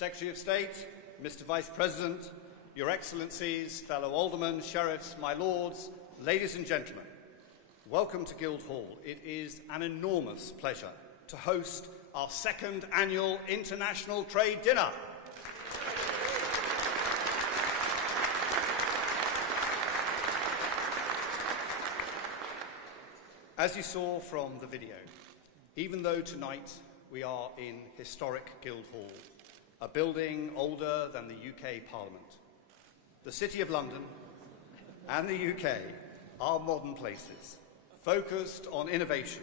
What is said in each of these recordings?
Secretary of State, Mr. Vice President, Your Excellencies, fellow aldermen, sheriffs, my lords, ladies and gentlemen, welcome to Guildhall. It is an enormous pleasure to host our second annual International Trade Dinner. As you saw from the video, even though tonight we are in historic Guildhall, a building older than the UK Parliament, the City of London and the UK are modern places, focused on innovation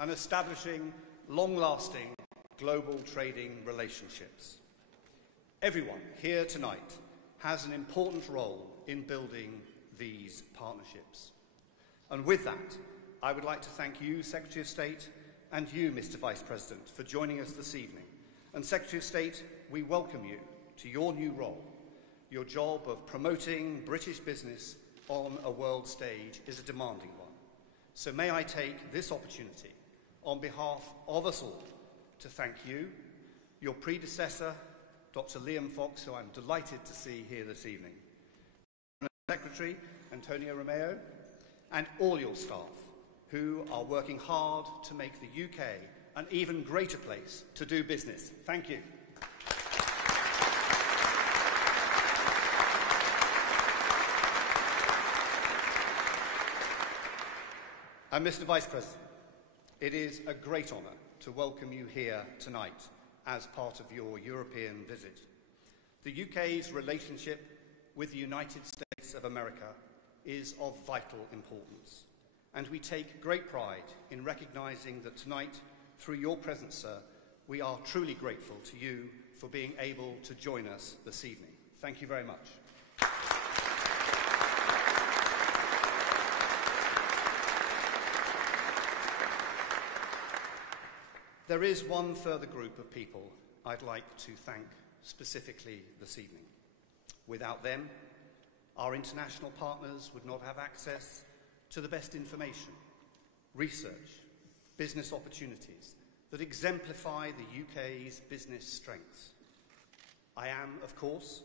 and establishing long-lasting global trading relationships. Everyone here tonight has an important role in building these partnerships. And with that, I would like to thank you, Secretary of State, and you, Mr. Vice President, for joining us this evening. And Secretary of State, we welcome you to your new role. Your job of promoting British business on a world stage is a demanding one. So may I take this opportunity, on behalf of us all, to thank you, your predecessor, Dr. Liam Fox, who I'm delighted to see here this evening, Secretary Antonio Romeo, and all your staff, who are working hard to make the UK an even greater place to do business. Thank you. And Mr. Vice President, it is a great honour to welcome you here tonight as part of your European visit. The UK's relationship with the United States of America is of vital importance, and we take great pride in recognising that tonight, through your presence, sir, we are truly grateful to you for being able to join us this evening. Thank you very much. There is one further group of people I'd like to thank specifically this evening. Without them, our international partners would not have access to the best information, research, business opportunities that exemplify the UK's business strengths. I am, of course,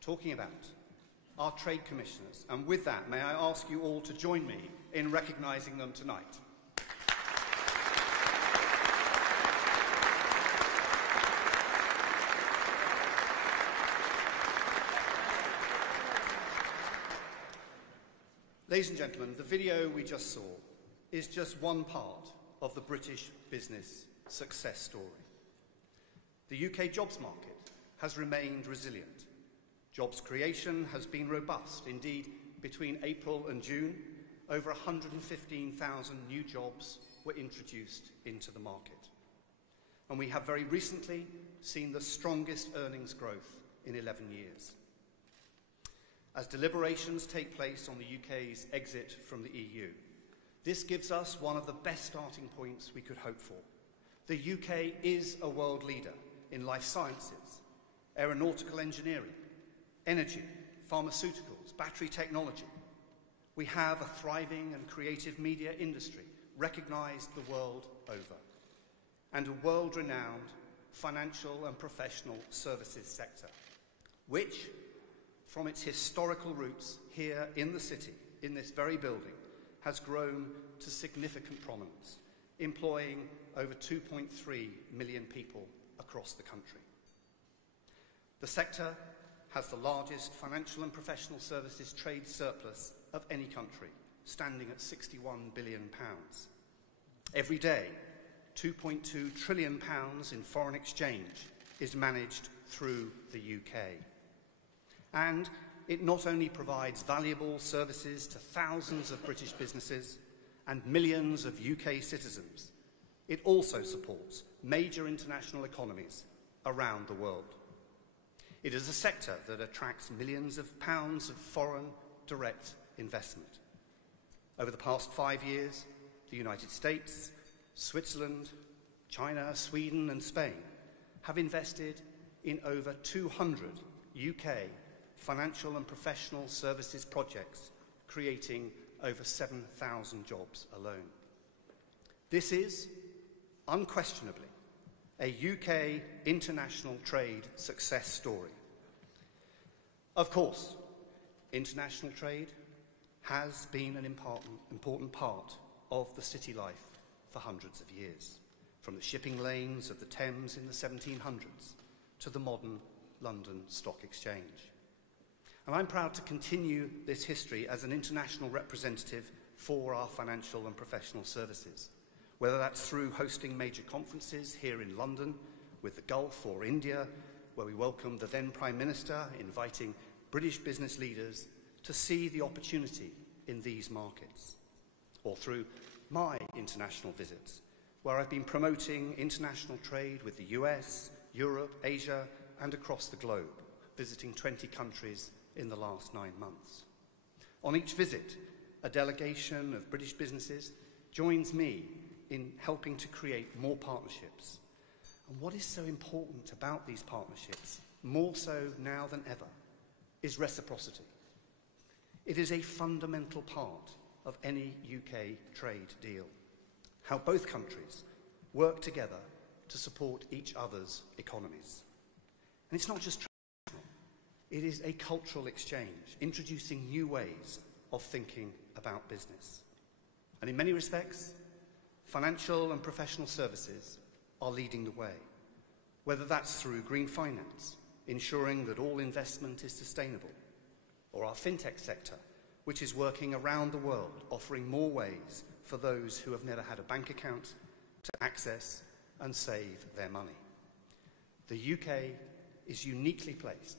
talking about our trade commissioners, and with that, may I ask you all to join me in recognising them tonight. Ladies and gentlemen, the video we just saw is just one part of the British business success story. The UK jobs market has remained resilient. Jobs creation has been robust. Indeed, between April and June, over 115,000 new jobs were introduced into the market. And we have very recently seen the strongest earnings growth in 11 years. As deliberations take place on the UK's exit from the EU, this gives us one of the best starting points we could hope for. The UK is a world leader in life sciences, aeronautical engineering, energy, pharmaceuticals, battery technology. We have a thriving and creative media industry recognised the world over, and a world-renowned financial and professional services sector, which, from its historical roots here in the city, in this very building, has grown to significant prominence, employing over 2.3 million people across the country. The sector has the largest financial and professional services trade surplus of any country, standing at £61 billion. Every day, £2.2 trillion in foreign exchange is managed through the UK. And it not only provides valuable services to thousands of British businesses and millions of UK citizens, it also supports major international economies around the world. It is a sector that attracts millions of pounds of foreign direct investment. Over the past 5 years, the United States, Switzerland, China, Sweden and Spain have invested in over 200 UK financial and professional services projects, creating over 7,000 jobs alone. This is, unquestionably, a UK international trade success story. Of course, international trade has been an important part of the city life for hundreds of years, from the shipping lanes of the Thames in the 1700s to the modern London Stock Exchange. And I'm proud to continue this history as an international representative for our financial and professional services, whether that's through hosting major conferences here in London with the Gulf or India, where we welcome the then Prime Minister, inviting British business leaders to see the opportunity in these markets, or through my international visits, where I've been promoting international trade with the US, Europe, Asia, and across the globe, visiting 20 countries in the last 9 months. On each visit, a delegation of British businesses joins me in helping to create more partnerships. And what is so important about these partnerships, more so now than ever, is reciprocity. It is a fundamental part of any UK trade deal, how both countries work together to support each other's economies. And it's not just transactional, it is a cultural exchange, introducing new ways of thinking about business. And in many respects, financial and professional services are leading the way, whether that's through green finance, ensuring that all investment is sustainable, or our fintech sector, which is working around the world, offering more ways for those who have never had a bank account to access and save their money. The UK is uniquely placed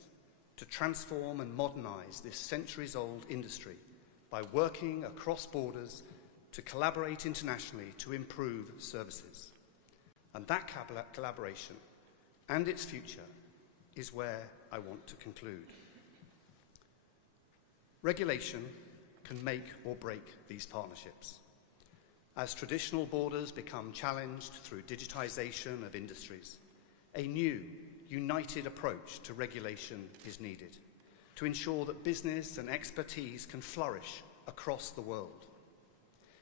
to transform and modernise this centuries-old industry by working across borders to collaborate internationally to improve services. And that collaboration and its future is where I want to conclude. Regulation can make or break these partnerships. As traditional borders become challenged through digitisation of industries, a new, united approach to regulation is needed to ensure that business and expertise can flourish across the world.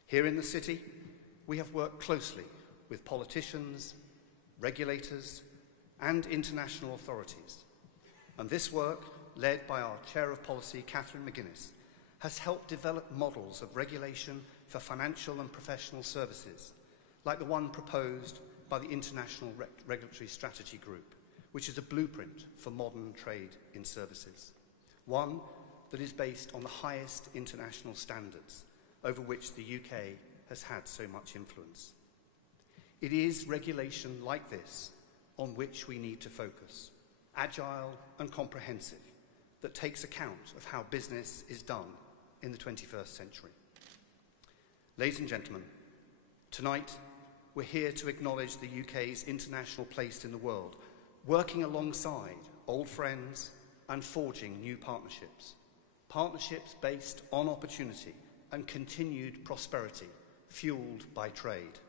Here in the city, we have worked closely with politicians, regulators, and international authorities. And this work, led by our Chair of Policy, Catherine McGuinness, has helped develop models of regulation for financial and professional services, like the one proposed by the International Regulatory Strategy Group, which is a blueprint for modern trade in services. One that is based on the highest international standards over which the UK has had so much influence. It is regulation like this on which we need to focus, agile and comprehensive, that takes account of how business is done in the 21st century. Ladies and gentlemen, tonight we're here to acknowledge the UK's international place in the world, working alongside old friends and forging new partnerships. Partnerships based on opportunity and continued prosperity, fueled by trade.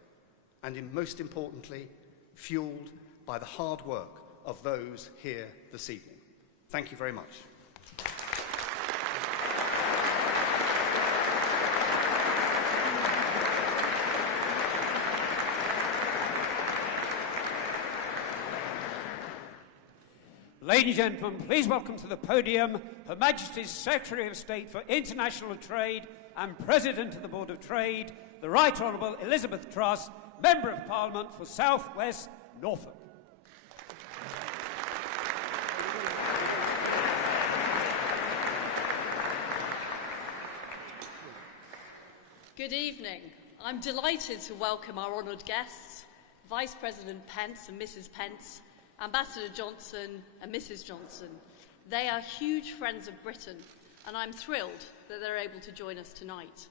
And most importantly, fueled by the hard work of those here this evening. Thank you very much. Ladies and gentlemen, please welcome to the podium Her Majesty's Secretary of State for International Trade and President of the Board of Trade, the Right Honourable Elizabeth Truss, Member of Parliament for South West Norfolk. Good evening. I'm delighted to welcome our honoured guests, Vice President Pence and Mrs Pence, Ambassador Johnson and Mrs Johnson. They are huge friends of Britain, and I'm thrilled that they're able to join us tonight.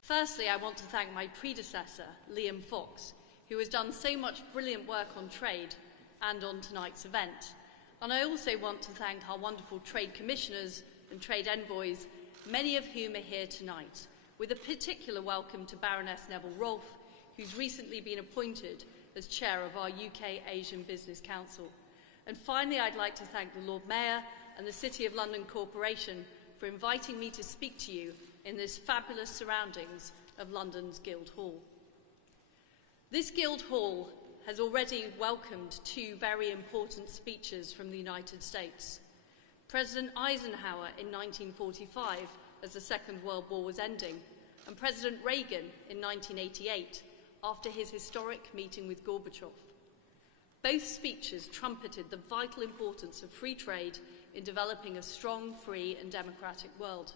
Firstly, I want to thank my predecessor, Liam Fox, who has done so much brilliant work on trade and on tonight's event. And I also want to thank our wonderful trade commissioners and trade envoys, many of whom are here tonight, with a particular welcome to Baroness Neville Rolfe, who's recently been appointed as chair of our UK Asian Business Council. And finally, I'd like to thank the Lord Mayor and the City of London Corporation for inviting me to speak to you in this fabulous surroundings of London's Guildhall. This Guildhall has already welcomed two very important speeches from the United States. President Eisenhower in 1945, as the Second World War was ending, and President Reagan in 1988, after his historic meeting with Gorbachev. Both speeches trumpeted the vital importance of free trade in developing a strong, free and democratic world.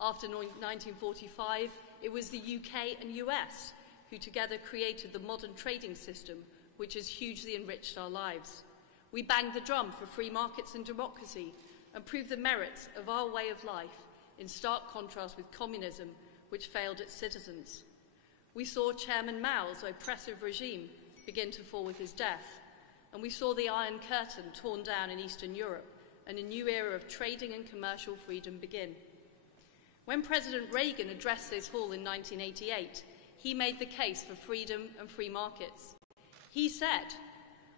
After 1945, it was the UK and US who together created the modern trading system, which has hugely enriched our lives. We banged the drum for free markets and democracy and proved the merits of our way of life in stark contrast with communism, which failed its citizens. We saw Chairman Mao's oppressive regime begin to fall with his death, and we saw the Iron Curtain torn down in Eastern Europe and a new era of trading and commercial freedom begin. When President Reagan addressed this hall in 1988, he made the case for freedom and free markets. He said,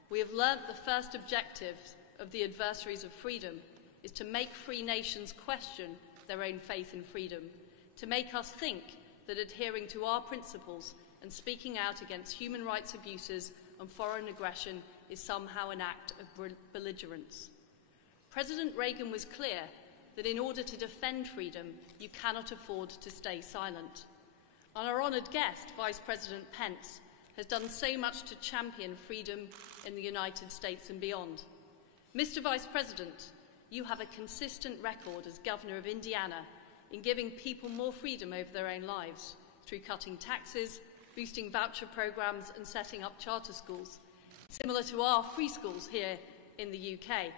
"We have learnt the first objective of the adversaries of freedom is to make free nations question their own faith in freedom, to make us think that adhering to our principles and speaking out against human rights abuses and foreign aggression is somehow an act of belligerence." President Reagan was clear that in order to defend freedom, you cannot afford to stay silent. And our honoured guest, Vice President Pence, has done so much to champion freedom in the United States and beyond. Mr. Vice President, you have a consistent record as Governor of Indiana in giving people more freedom over their own lives through cutting taxes, boosting voucher programs and setting up charter schools, similar to our free schools here in the UK.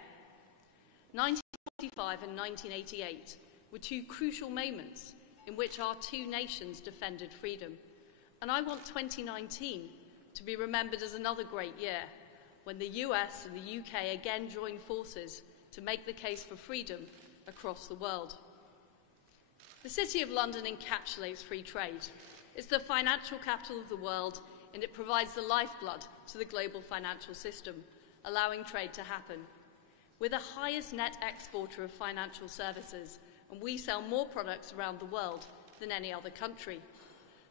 1945 and 1988 were two crucial moments in which our two nations defended freedom. And I want 2019 to be remembered as another great year, when the US and the UK again join forces to make the case for freedom across the world. The City of London encapsulates free trade. It's the financial capital of the world, and it provides the lifeblood to the global financial system, allowing trade to happen. We're the highest net exporter of financial services, and we sell more products around the world than any other country.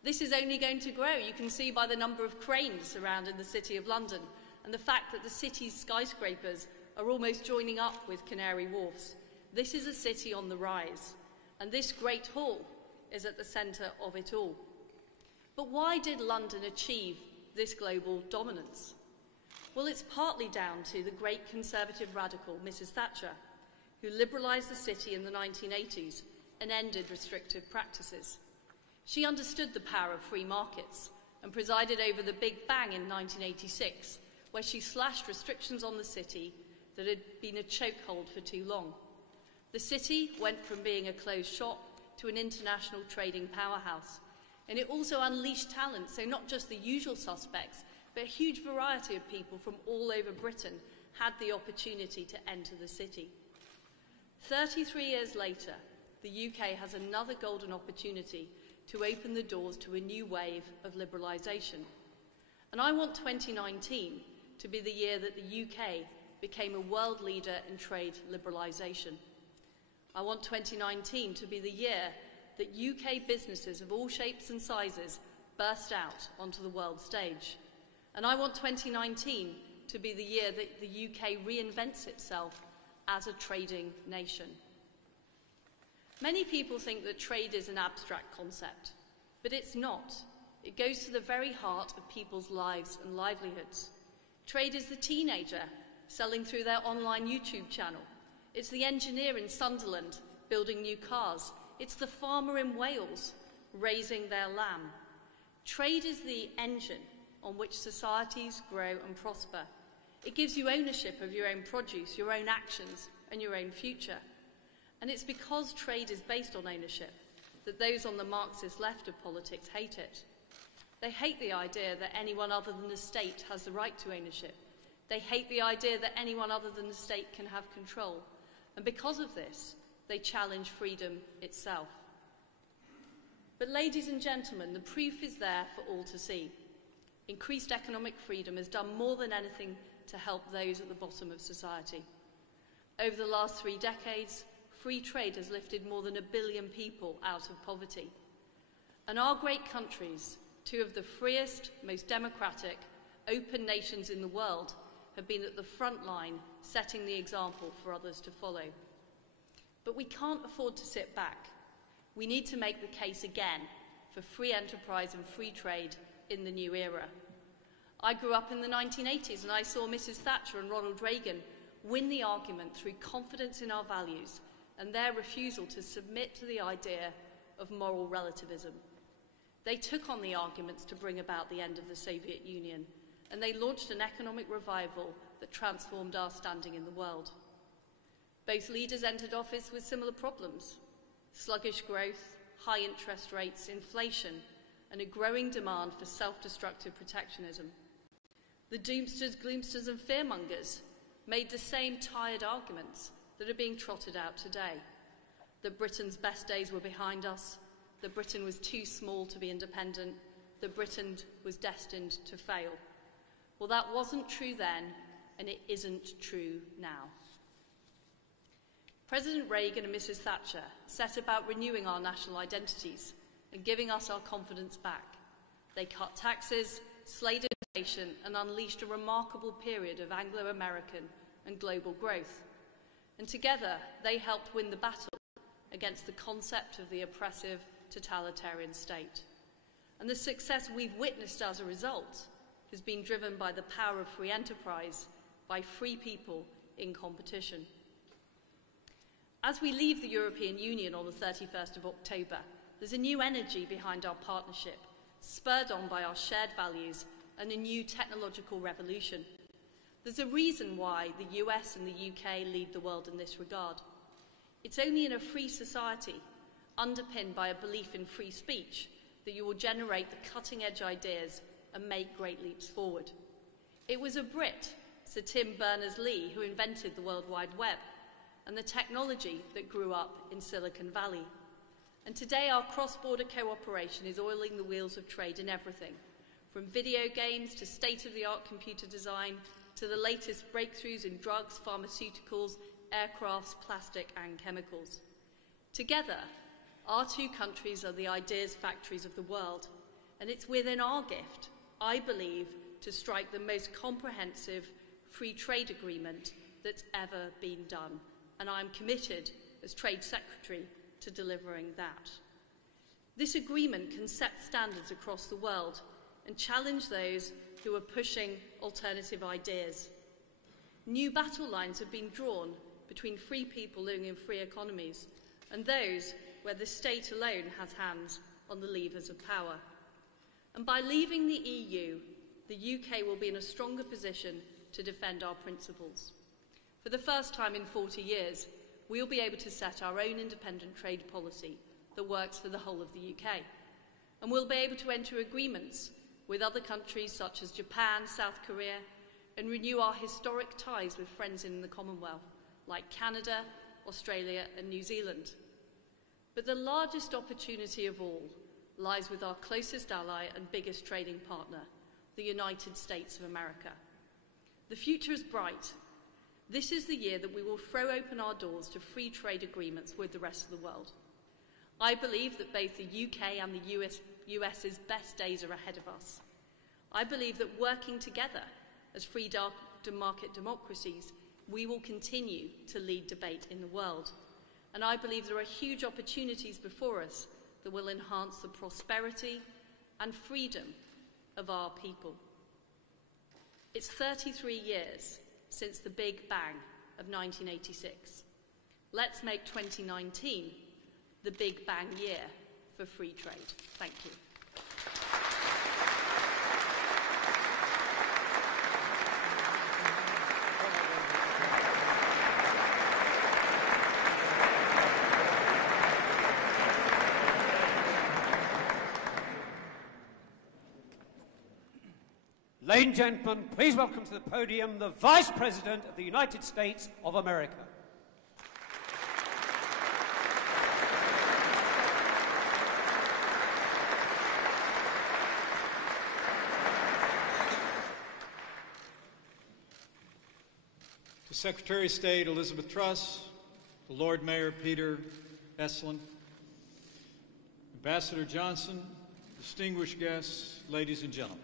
This is only going to grow. You can see by the number of cranes around in the City of London and the fact that the city's skyscrapers are almost joining up with Canary Wharfs. This is a city on the rise, and this great hall is at the centre of it all. But why did London achieve this global dominance? Well, it's partly down to the great conservative radical Mrs. Thatcher, who liberalised the city in the 1980s and ended restrictive practices. She understood the power of free markets and presided over the Big Bang in 1986, where she slashed restrictions on the city that had been a chokehold for too long. The city went from being a closed shop to an international trading powerhouse, and it also unleashed talent, so not just the usual suspects, but a huge variety of people from all over Britain had the opportunity to enter the city. 33 years later, the UK has another golden opportunity to open the doors to a new wave of liberalisation. And I want 2019 to be the year that the UK became a world leader in trade liberalisation. I want 2019 to be the year that UK businesses of all shapes and sizes burst out onto the world stage. And I want 2019 to be the year that the UK reinvents itself as a trading nation. Many people think that trade is an abstract concept, but it's not. It goes to the very heart of people's lives and livelihoods. Trade is the teenager selling through their online YouTube channel. It's the engineer in Sunderland building new cars. It's the farmer in Wales raising their lamb. Trade is the engine on which societies grow and prosper. It gives you ownership of your own produce, your own actions, and your own future. And it's because trade is based on ownership that those on the Marxist left of politics hate it. They hate the idea that anyone other than the state has the right to ownership. They hate the idea that anyone other than the state can have control. And because of this, they challenge freedom itself. But ladies and gentlemen, the proof is there for all to see. Increased economic freedom has done more than anything to help those at the bottom of society. Over the last 3 decades, free trade has lifted more than 1 billion people out of poverty. And our great countries, two of the freest, most democratic, open nations in the world have been at the front line, setting the example for others to follow. But we can't afford to sit back. We need to make the case again for free enterprise and free trade in the new era. I grew up in the 1980s and I saw Mrs. Thatcher and Ronald Reagan win the argument through confidence in our values and their refusal to submit to the idea of moral relativism. They took on the arguments to bring about the end of the Soviet Union, and they launched an economic revival that transformed our standing in the world. Both leaders entered office with similar problems: sluggish growth, high interest rates, inflation, and a growing demand for self-destructive protectionism. The doomsters, gloomsters, and fearmongers made the same tired arguments that are being trotted out today: that Britain's best days were behind us, that Britain was too small to be independent, that Britain was destined to fail. Well, that wasn't true then, and it isn't true now. President Reagan and Mrs. Thatcher set about renewing our national identities and giving us our confidence back. They cut taxes, slayed inflation, and unleashed a remarkable period of Anglo-American and global growth. And together, they helped win the battle against the concept of the oppressive totalitarian state. And the success we've witnessed as a result has been driven by the power of free enterprise, by free people in competition. As we leave the European Union on the 31st of October, there's a new energy behind our partnership, spurred on by our shared values and a new technological revolution. There's a reason why the US and the UK lead the world in this regard. It's only in a free society, underpinned by a belief in free speech, that you will generate the cutting-edge ideas and make great leaps forward. It was a Brit, Sir Tim Berners-Lee, who invented the World Wide Web and the technology that grew up in Silicon Valley. And today our cross-border cooperation is oiling the wheels of trade in everything, from video games to state-of-the-art computer design to the latest breakthroughs in drugs, pharmaceuticals, aircrafts, plastic and chemicals. Together, our two countries are the ideas factories of the world, and it's within our gift, I believe, to strike the most comprehensive free trade agreement that's ever been done, and I'm committed as Trade Secretary to delivering that. This agreement can set standards across the world and challenge those who are pushing alternative ideas. New battle lines have been drawn between free people living in free economies and those where the state alone has hands on the levers of power. And by leaving the EU, the UK will be in a stronger position to defend our principles. For the first time in 40 years, we'll be able to set our own independent trade policy that works for the whole of the UK. And we'll be able to enter agreements with other countries such as Japan, South Korea, and renew our historic ties with friends in the Commonwealth, like Canada, Australia, and New Zealand. But the largest opportunity of all lies with our closest ally and biggest trading partner, the United States of America. The future is bright. This is the year that we will throw open our doors to free trade agreements with the rest of the world. I believe that both the UK and the US's best days are ahead of us. I believe that working together as free market democracies, we will continue to lead debate in the world. And I believe there are huge opportunities before us that will enhance the prosperity and freedom of our people. It's 33 years since the Big Bang of 1986. Let's make 2019 the Big Bang year for free trade. Thank you. Ladies and gentlemen, please welcome to the podium the Vice President of the United States of America. To Secretary of State Elizabeth Truss, the Lord Mayor Peter Estlin, Ambassador Johnson, distinguished guests, ladies and gentlemen.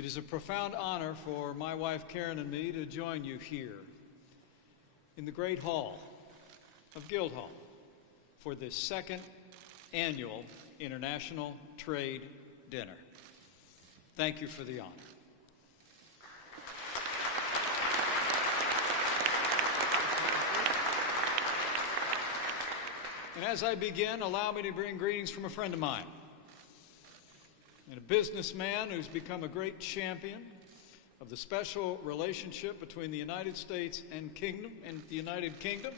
It is a profound honor for my wife Karen and me to join you here in the Great Hall of Guildhall for this second annual International Trade Dinner. Thank you for the honor. And as I begin, allow me to bring greetings from a friend of mine and a businessman who's become a great champion of the special relationship between the United States and the United Kingdom.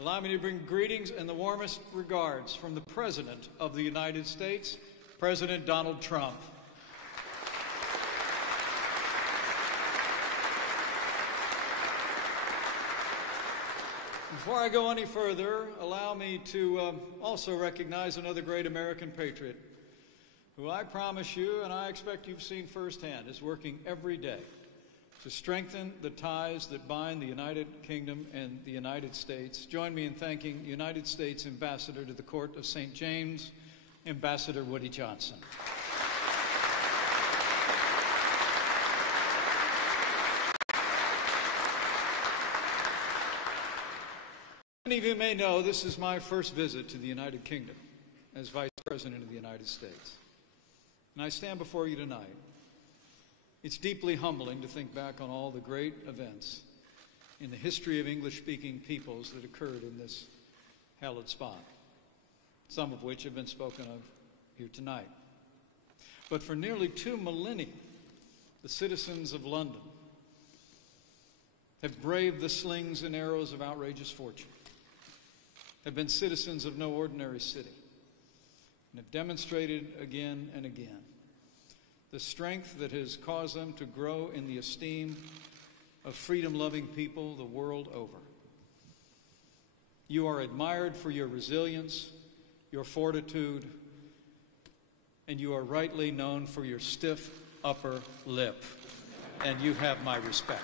Allow me to bring greetings and the warmest regards from the President of the United States, President Donald Trump. Before I go any further, allow me to also recognize another great American patriot who I promise you, and I expect you've seen firsthand, is working every day to strengthen the ties that bind the United Kingdom and the United States. Join me in thanking United States Ambassador to the Court of St. James, Ambassador Woody Johnson. Many of you may know this is my first visit to the United Kingdom as Vice President of the United States. And I stand before you tonight. It's deeply humbling to think back on all the great events in the history of English-speaking peoples that occurred in this hallowed spot, some of which have been spoken of here tonight. But for nearly 2 millennia, the citizens of London have braved the slings and arrows of outrageous fortune, have been citizens of no ordinary city, and have demonstrated again and again the strength that has caused them to grow in the esteem of freedom-loving people the world over. You are admired for your resilience, your fortitude, and you are rightly known for your stiff upper lip, and you have my respect.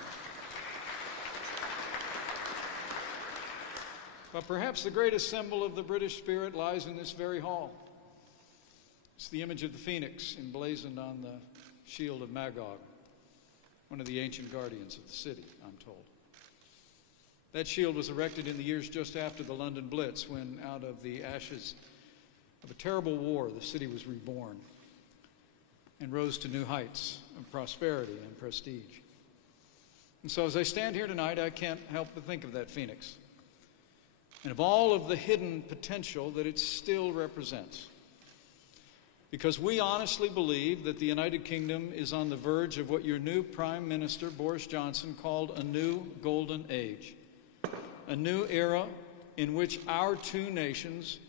But perhaps the greatest symbol of the British spirit lies in this very hall. It's the image of the phoenix emblazoned on the shield of Magog, one of the ancient guardians of the city, I'm told. That shield was erected in the years just after the London Blitz, when out of the ashes of a terrible war, the city was reborn and rose to new heights of prosperity and prestige. And so as I stand here tonight, I can't help but think of that phoenix and of all of the hidden potential that it still represents. Because we honestly believe that the United Kingdom is on the verge of what your new Prime Minister, Boris Johnson, called a new golden age. A new era in which our two nations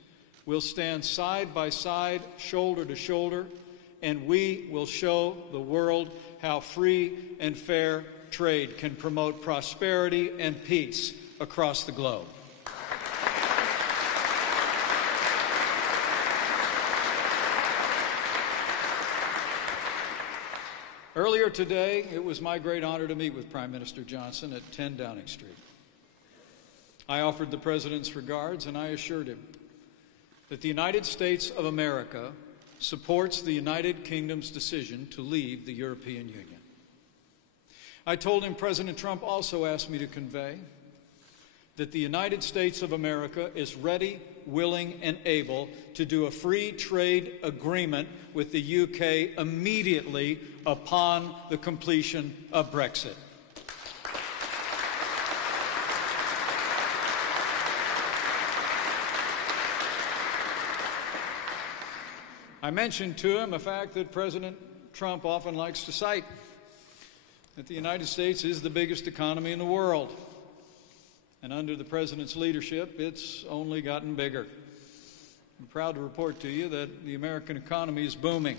will stand side by side, shoulder to shoulder, and we will show the world how free and fair trade can promote prosperity and peace across the globe. Earlier today, it was my great honor to meet with Prime Minister Johnson at 10 Downing Street. I offered the President's regards, and I assured him that the United States of America supports the United Kingdom's decision to leave the European Union. I told him President Trump also asked me to convey that the United States of America is ready, willing, and able to do a free trade agreement with the UK immediately upon the completion of Brexit. I mentioned to him a fact that President Trump often likes to cite, that the United States is the biggest economy in the world. And under the President's leadership, it's only gotten bigger. I'm proud to report to you that the American economy is booming.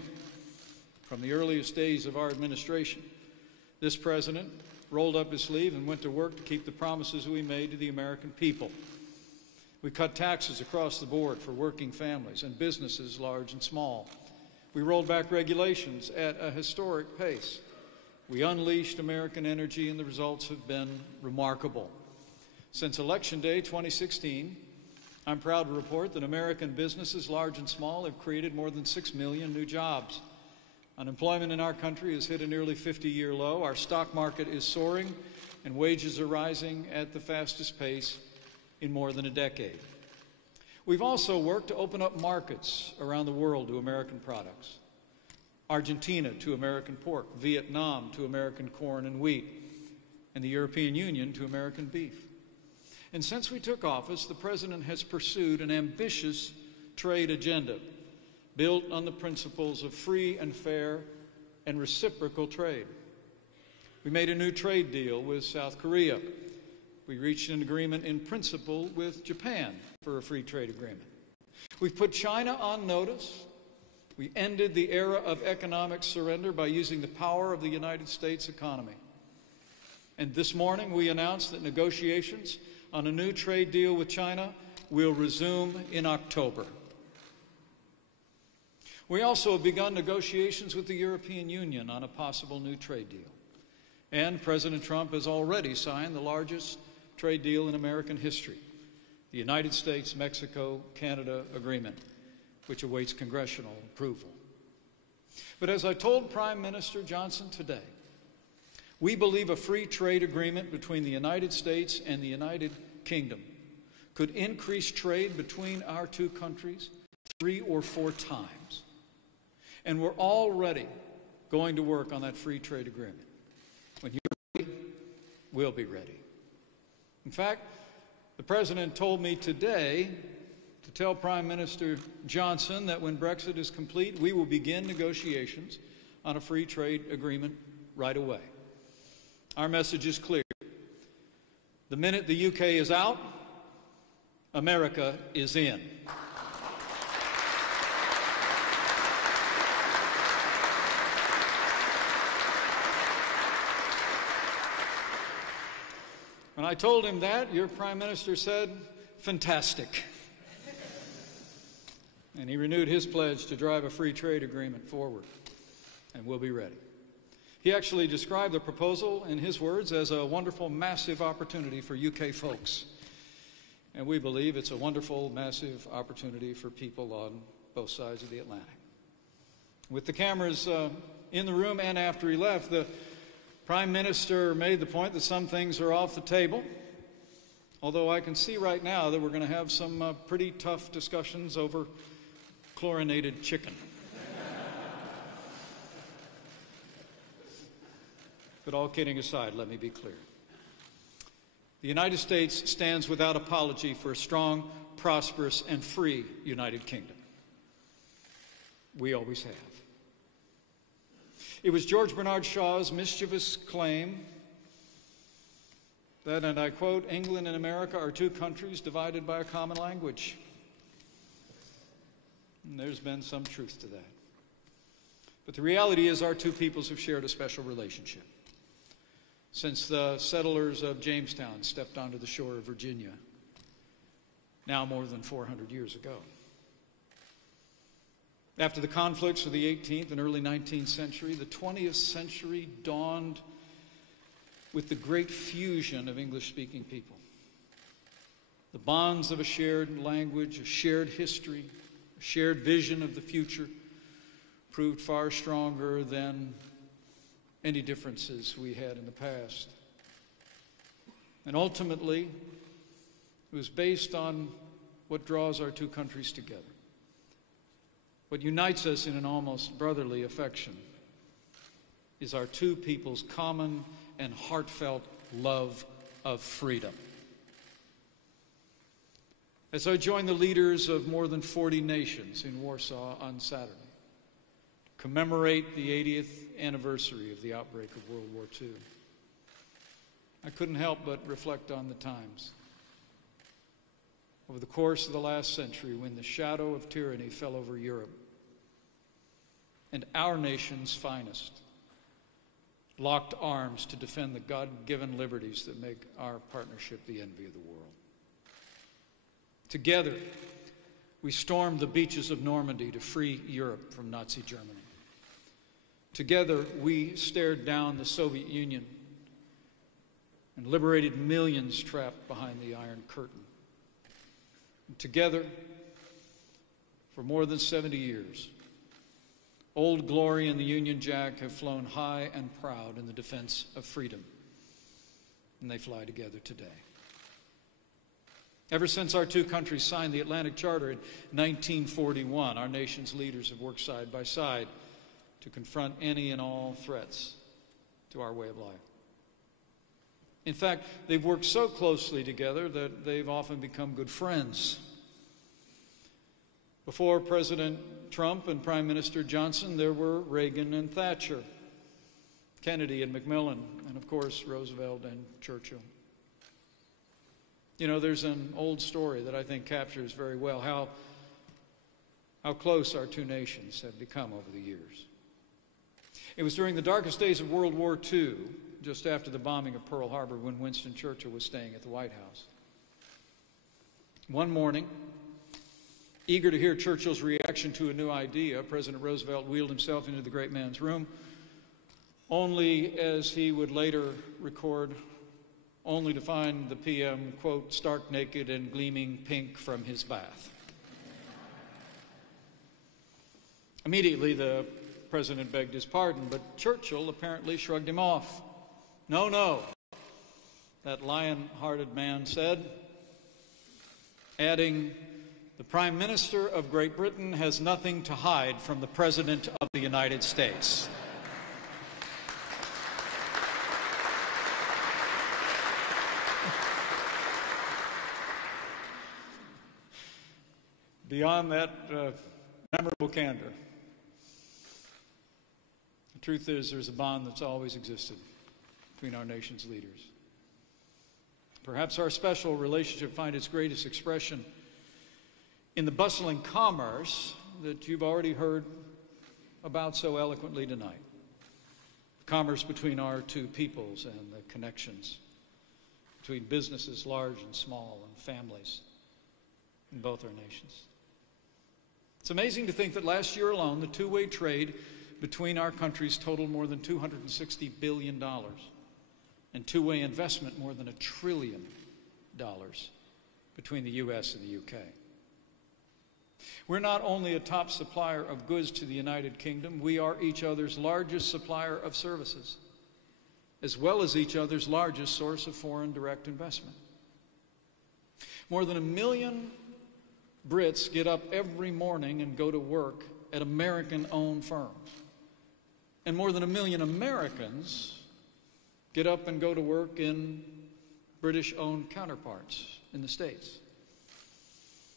From the earliest days of our administration, this President rolled up his sleeve and went to work to keep the promises we made to the American people. We cut taxes across the board for working families and businesses large and small. We rolled back regulations at a historic pace. We unleashed American energy, and the results have been remarkable. Since Election Day 2016, I'm proud to report that American businesses, large and small, have created more than 6 million new jobs. Unemployment in our country has hit a nearly 50-year low. Our stock market is soaring, and wages are rising at the fastest pace in more than a decade. We've also worked to open up markets around the world to American products. Argentina to American pork, Vietnam to American corn and wheat, and the European Union to American beef. And since we took office, the President has pursued an ambitious trade agenda built on the principles of free and fair and reciprocal trade. We made a new trade deal with South Korea. We reached an agreement in principle with Japan for a free trade agreement. We've put China on notice. We ended the era of economic surrender by using the power of the United States economy. And this morning we announced that negotiations on a new trade deal with China will resume in October. We also have begun negotiations with the European Union on a possible new trade deal. And President Trump has already signed the largest trade deal in American history, the United States-Mexico-Canada Agreement, which awaits congressional approval. But as I told Prime Minister Johnson today, we believe a free trade agreement between the United States and the United Kingdom could increase trade between our two countries 3 or 4 times. And we're already going to work on that free trade agreement. When you're ready, we'll be ready. In fact, the President told me today to tell Prime Minister Johnson that when Brexit is complete, we will begin negotiations on a free trade agreement right away. Our message is clear. The minute the UK is out, America is in. When I told him that, your Prime Minister said, "Fantastic." And he renewed his pledge to drive a free trade agreement forward, and we'll be ready. He actually described the proposal, in his words, as a wonderful, massive opportunity for UK folks. And we believe it's a wonderful, massive opportunity for people on both sides of the Atlantic. With the cameras in the room and after he left, the Prime Minister made the point that some things are off the table, although I can see right now that we're going to have some pretty tough discussions over chlorinated chicken. But all kidding aside, let me be clear. The United States stands without apology for a strong, prosperous, and free United Kingdom. We always have. It was George Bernard Shaw's mischievous claim that, and I quote, "England and America are two countries divided by a common language." And there's been some truth to that. But the reality is our two peoples have shared a special relationship since the settlers of Jamestown stepped onto the shore of Virginia, now more than 400 years ago. After the conflicts of the 18th and early 19th century, the 20th century dawned with the great fusion of English-speaking people. The bonds of a shared language, a shared history, a shared vision of the future proved far stronger than any differences we had in the past. And ultimately, it was based on what draws our two countries together, what unites us in an almost brotherly affection, is our two people's common and heartfelt love of freedom. As I joined the leaders of more than 40 nations in Warsaw on Saturday, to commemorate the 80th anniversary of the outbreak of World War II, I couldn't help but reflect on the times over the course of the last century when the shadow of tyranny fell over Europe and our nation's finest locked arms to defend the God-given liberties that make our partnership the envy of the world. Together, we stormed the beaches of Normandy to free Europe from Nazi Germany. Together, we stared down the Soviet Union and liberated millions trapped behind the Iron Curtain. And together, for more than 70 years, Old Glory and the Union Jack have flown high and proud in the defense of freedom, and they fly together today. Ever since our two countries signed the Atlantic Charter in 1941, our nation's leaders have worked side by side to confront any and all threats to our way of life. In fact, they've worked so closely together that they've often become good friends. Before President Trump and Prime Minister Johnson, there were Reagan and Thatcher, Kennedy and Macmillan, and of course, Roosevelt and Churchill. You know, there's an old story that I think captures very well how close our two nations have become over the years. It was during the darkest days of World War II, just after the bombing of Pearl Harbor, when Winston Churchill was staying at the White House. One morning, eager to hear Churchill's reaction to a new idea, President Roosevelt wheeled himself into the great man's room, only, as he would later record, only to find the PM, quote, stark naked and gleaming pink from his bath. Immediately, the president begged his pardon, but Churchill apparently shrugged him off. No, no, that lion-hearted man said, adding, the Prime Minister of Great Britain has nothing to hide from the President of the United States. Beyond that memorable candor, the truth is there's a bond that's always existed between our nation's leaders. Perhaps our special relationship finds its greatest expression in the bustling commerce that you've already heard about so eloquently tonight. Commerce between our two peoples and the connections between businesses large and small and families in both our nations. It's amazing to think that last year alone, the two-way trade between our countries totaled more than $260 billion, and two-way investment more than $1 trillion between the U.S. and the U.K. We're not only a top supplier of goods to the United Kingdom, we are each other's largest supplier of services, as well as each other's largest source of foreign direct investment. More than 1 million Brits get up every morning and go to work at American-owned firms. And more than 1 million Americans get up and go to work in British-owned counterparts in the States.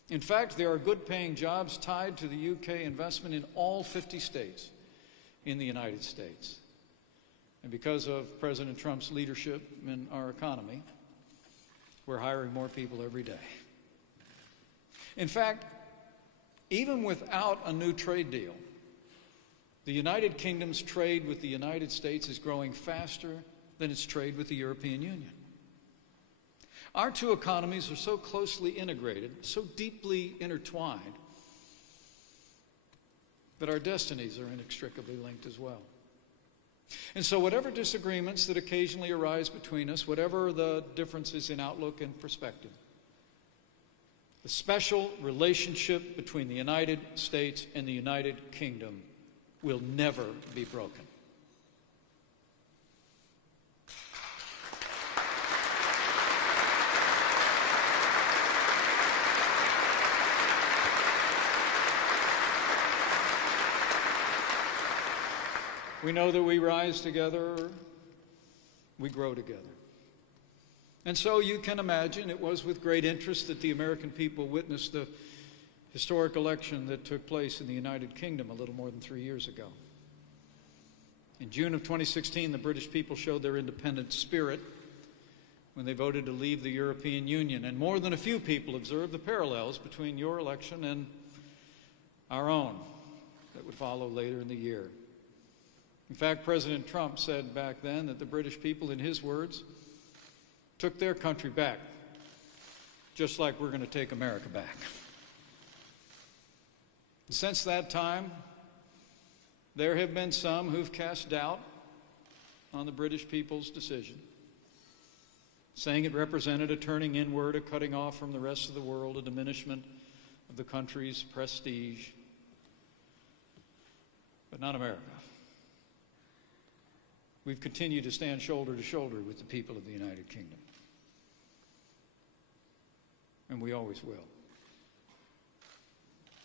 In fact, there are good-paying jobs tied to the UK investment in all 50 states in the United States. And because of President Trump's leadership in our economy, we're hiring more people every day. In fact, even without a new trade deal, the United Kingdom's trade with the United States is growing faster than its trade with the European Union. Our two economies are so closely integrated, so deeply intertwined, that our destinies are inextricably linked as well. And so whatever disagreements that occasionally arise between us, whatever the differences in outlook and perspective, the special relationship between the United States and the United Kingdom will never be broken. We know that we rise together, we grow together. And so you can imagine it was with great interest that the American people witnessed the historic election that took place in the United Kingdom a little more than 3 years ago. In June of 2016, the British people showed their independent spirit when they voted to leave the European Union. And more than a few people observed the parallels between your election and our own that would follow later in the year. In fact, President Trump said back then that the British people, in his words, took their country back, just like we're going to take America back. Since that time, there have been some who've cast doubt on the British people's decision, saying it represented a turning inward, a cutting off from the rest of the world, a diminishment of the country's prestige. but not America. We've continued to stand shoulder to shoulder with the people of the United Kingdom. And we always will.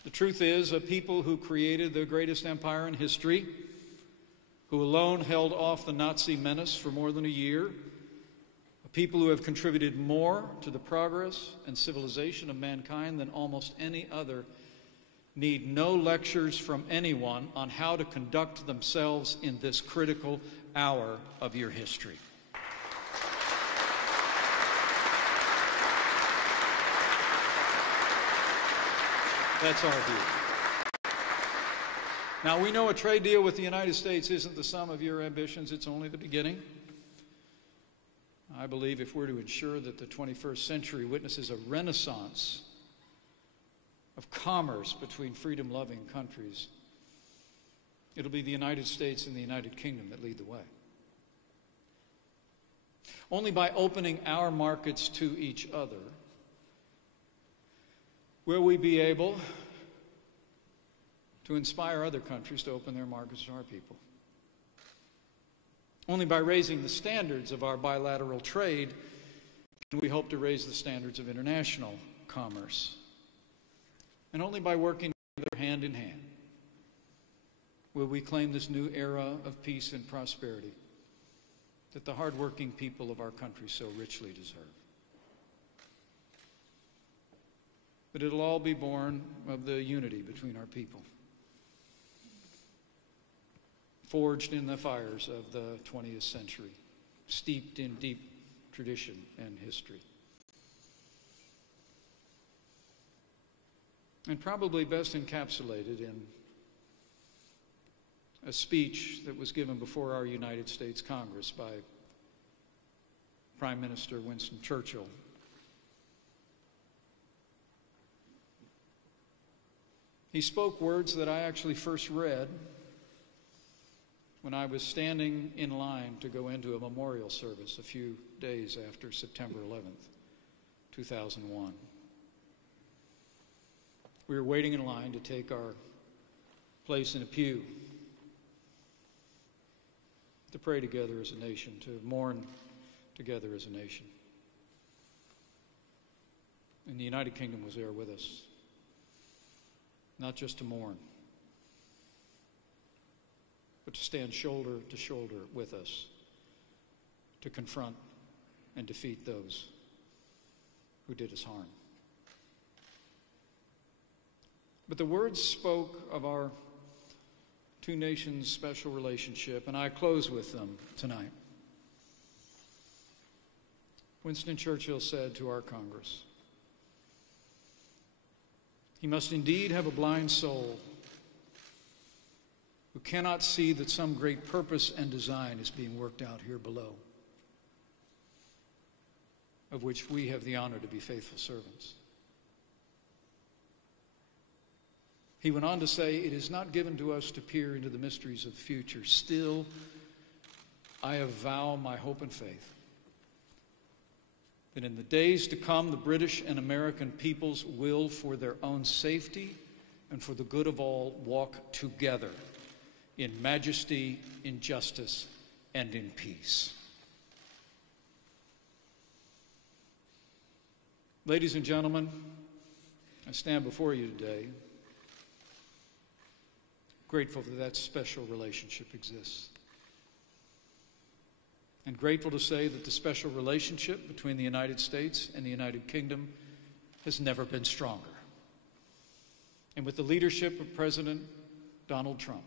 The truth is, a people who created the greatest empire in history, who alone held off the Nazi menace for more than a year, a people who have contributed more to the progress and civilization of mankind than almost any other, need no lectures from anyone on how to conduct themselves in this critical hour of your history. That's our view. Now, we know a trade deal with the United States isn't the sum of your ambitions, it's only the beginning. I believe if we're to ensure that the 21st century witnesses a renaissance of commerce between freedom-loving countries, it'll be the United States and the United Kingdom that lead the way. Only by opening our markets to each other will we be able to inspire other countries to open their markets to our people. Only by raising the standards of our bilateral trade can we hope to raise the standards of international commerce. And only by working together hand in hand will we claim this new era of peace and prosperity that the hardworking people of our country so richly deserve. But it'll all be born of the unity between our people, forged in the fires of the 20th century, steeped in deep tradition and history. And probably best encapsulated in a speech that was given before our United States Congress by Prime Minister Winston Churchill. He spoke words that I actually first read when I was standing in line to go into a memorial service a few days after September 11th, 2001. We were waiting in line to take our place in a pew, to pray together as a nation, to mourn together as a nation. And the United Kingdom was there with us, not just to mourn, but to stand shoulder to shoulder with us, to confront and defeat those who did us harm. But the words spoke of our two nations' special relationship, and I close with them tonight. Winston Churchill said to our Congress, "He must indeed have a blind soul who cannot see that some great purpose and design is being worked out here below, of which we have the honor to be faithful servants." He went on to say, "It is not given to us to peer into the mysteries of the future. Still, I avow my hope and faith that in the days to come, the British and American peoples will, for their own safety and for the good of all, walk together in majesty, in justice, and in peace." Ladies and gentlemen, I stand before you today grateful that that special relationship exists, and grateful to say that the special relationship between the United States and the United Kingdom has never been stronger. And with the leadership of President Donald Trump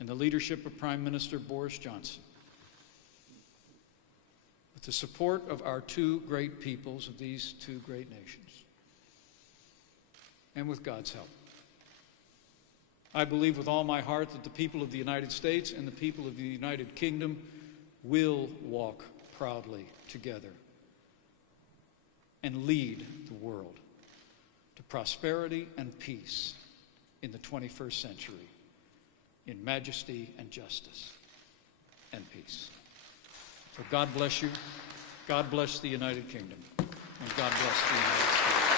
and the leadership of Prime Minister Boris Johnson, with the support of our two great peoples of these two great nations, and with God's help, I believe with all my heart that the people of the United States and the people of the United Kingdom will walk proudly together and lead the world to prosperity and peace in the 21st century, in majesty and justice and peace. So God bless you, God bless the United Kingdom, and God bless the United States.